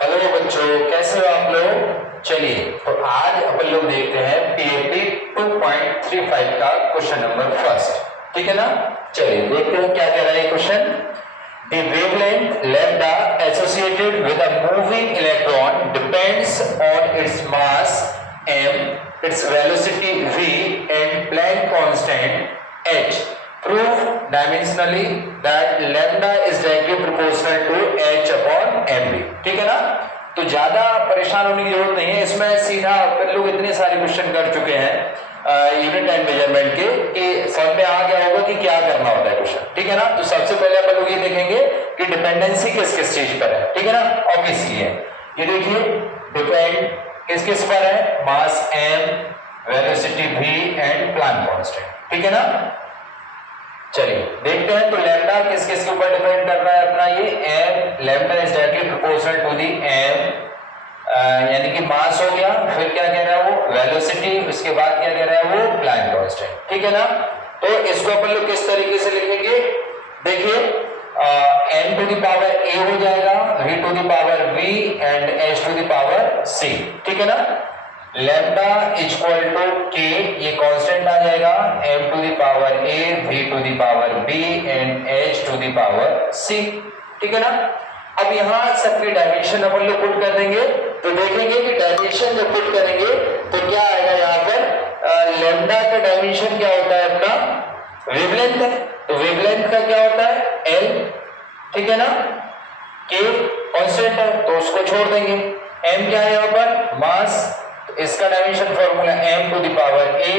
Hello बच्चों, कैसे हो आप लोग। चलिए तो आज अपन लोग देखते हैं पीएपी 2.35 का क्वेश्चन नंबर फर्स्ट। ठीक है ना। चलिए देखते हैं क्या कह रहा है question. The wavelength lambda associated with a moving electron depends on its mass m, its velocity v and Planck constant h. Prove dimensionally that lambda is directly proportional to h upon mv. ठीक है ना। तो ज्यादा परेशान होने की जरूरत नहीं है, इसमें सीधा अपन लोग इतने सारे क्वेश्चन कर चुके हैं यूनिट एंड मेजरमेंट के कि समझ में आ गया होगा कि क्या करना होता है क्वेश्चन। ठीक है ना। तो सबसे पहले अपन लोग ये देखेंगे कि डिपेंडेंसी किस किस चीज पर है। ठीक है ना। और किसकी है ये देखिए, डिपेंड किस किस पर है, mass m, velocity v and Planck constant. ठीक है ना। चलिए देखते हैं तो लैम्डा किस किस के ऊपर डिपेंड कर रहा है अपना ये m, lambda is directly proportional to the m, यानी कि मास हो गया। फिर क्या कह रहा है वो वेलोसिटी, उसके बाद क्या कह रहा है वो प्लैंक कांस्टेंट। ठीक है ना। तो इसको अपन लोग किस तरीके से लिखेंगे, देखिए n to the power a हो जाएगा, v to the power v and h to the power c। ठीक है ना। लैम्डा इक्वल टू k, ये कांस्टेंट आ जाएगा, m to the power a, v to the power b and h to the power c। ठीक है ना। अब यहाँ सबकी डायमेंशन अपन लोग पुट कर देंगे तो देखेंगे कि डायमेंशन जब पुट करेंगे तो क्या आएगा यहाँ पर। लैम्डा का डायमेंशन क्या होता है अपना, वेवलेंथ है। तो वेवलेंथ का क्या होता है l। ठीक है ना। k कांस्टेंट है तो उसको छोड़ देंगे। m क्या है यहाँ पर, मास, इसका dimension formula m to the power a।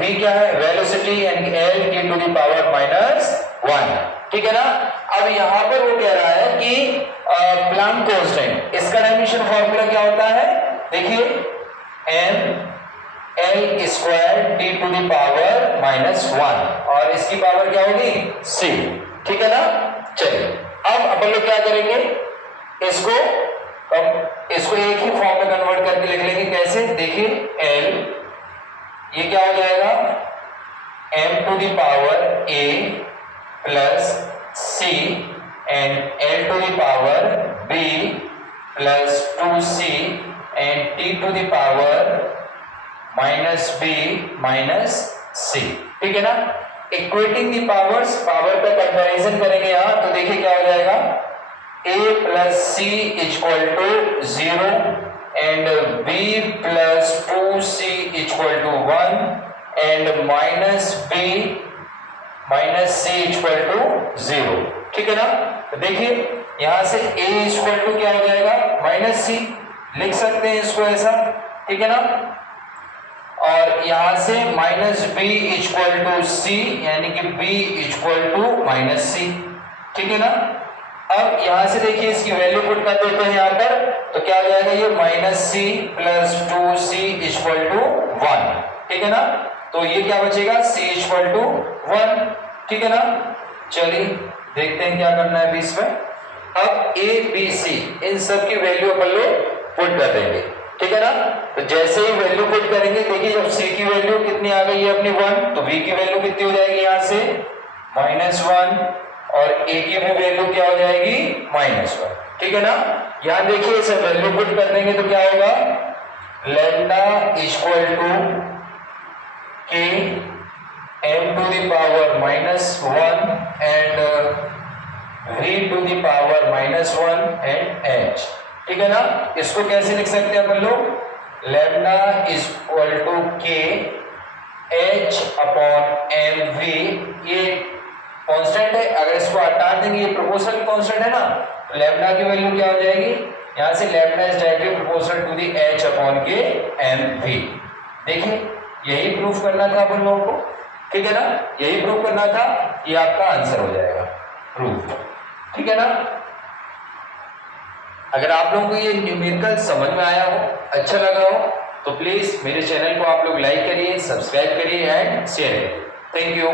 v क्या है, वेलोसिटी यानी l k to the power -1। ठीक है ना। अब यहाँ पर वो कह रहा है कि प्लैंक कांस्टेंट, इसका डायमेंशन फॉर्मूला क्या होता है, देखिए m l square t to the power -1 और इसकी पावर क्या होगी c। ठीक है ना। चलिए अब अपन लोग क्या करेंगे, इसको एक ही फॉर्म में कन्वर्ट करके लिख लेंगे। कैसे, देखिए l ये क्या हो जाएगा m to the power a plus c and l to the power b plus 2c and t to the power -b minus c। ठीक है ना। इक्वेटिंग दी पावर्स, पावर का कंपैरिजन करेंगे यहाँ तो देखिए क्या हो जाएगा, a plus c equal to 0 and b plus 2c equal to 1 and minus b minus c equal to 0। ठीक है ना। तो देखिए यहां से a इक्वल टू क्या हो जाएगा, -c, लिख सकते हैं इसको ऐसा। ठीक है ना। और यहां से -b इक्वल टू c यानी कि b इक्वल टू -c। ठीक है ना। अब यहां से देखिए इसकी वैल्यू पुट कर देते हैं यहाँ पर तो क्या हो जाएगा ये -c plus 2c equal to 1। ठीक है ना। तो ये क्या बचेगा, c इक्वल टू 1। ठीक है ना। चलिए देखते हैं क्या करना है बीच में। अब a b c इन सब की वैल्यू अपन लोग पुट कर देंगे। ठीक है ना। तो जैसे ही वैल्यू पुट करेंगे देखिए जब c की वैल्यू कितनी आ गई है अपनी 1 तो v की वैल्यू कितनी हो जाएगी यहाँ से -1 और a की भी वैल्यू क्या हो जाएगी -1। ठीक है ना। यहाँ देखिए इसे वैल्यू पुट कर देंगे तो क्या होगा, lambda equal to k m to the power -1 and v to the power -1 and h। ठीक है ना। इसको कैसे लिख सकते हैं अपन लोग, lambda equal to k h upon mv, ये कांस्टेंट है, अगर इसको हटा देंगे ये प्रोपोर्शनल कांस्टेंट है ना, तो लैम्डा की वैल्यू क्या हो जाएगी, यहां से lambda is directly proportional to the h upon के mv। देखिए यही प्रूफ करना था अपन लोगों को। ठीक है ना। यही प्रूफ करना था, ये आपका आंसर हो जाएगा प्रूफ। ठीक है ना। अगर आप लोगों को ये न्यूमेरिकल समझ में आया हो, अच्छा लगा हो तो प्लीज मेरे चैनल को आप लोग लाइक करिए, सब्सक्राइब करिए एंड शेयर करिए। Thank you.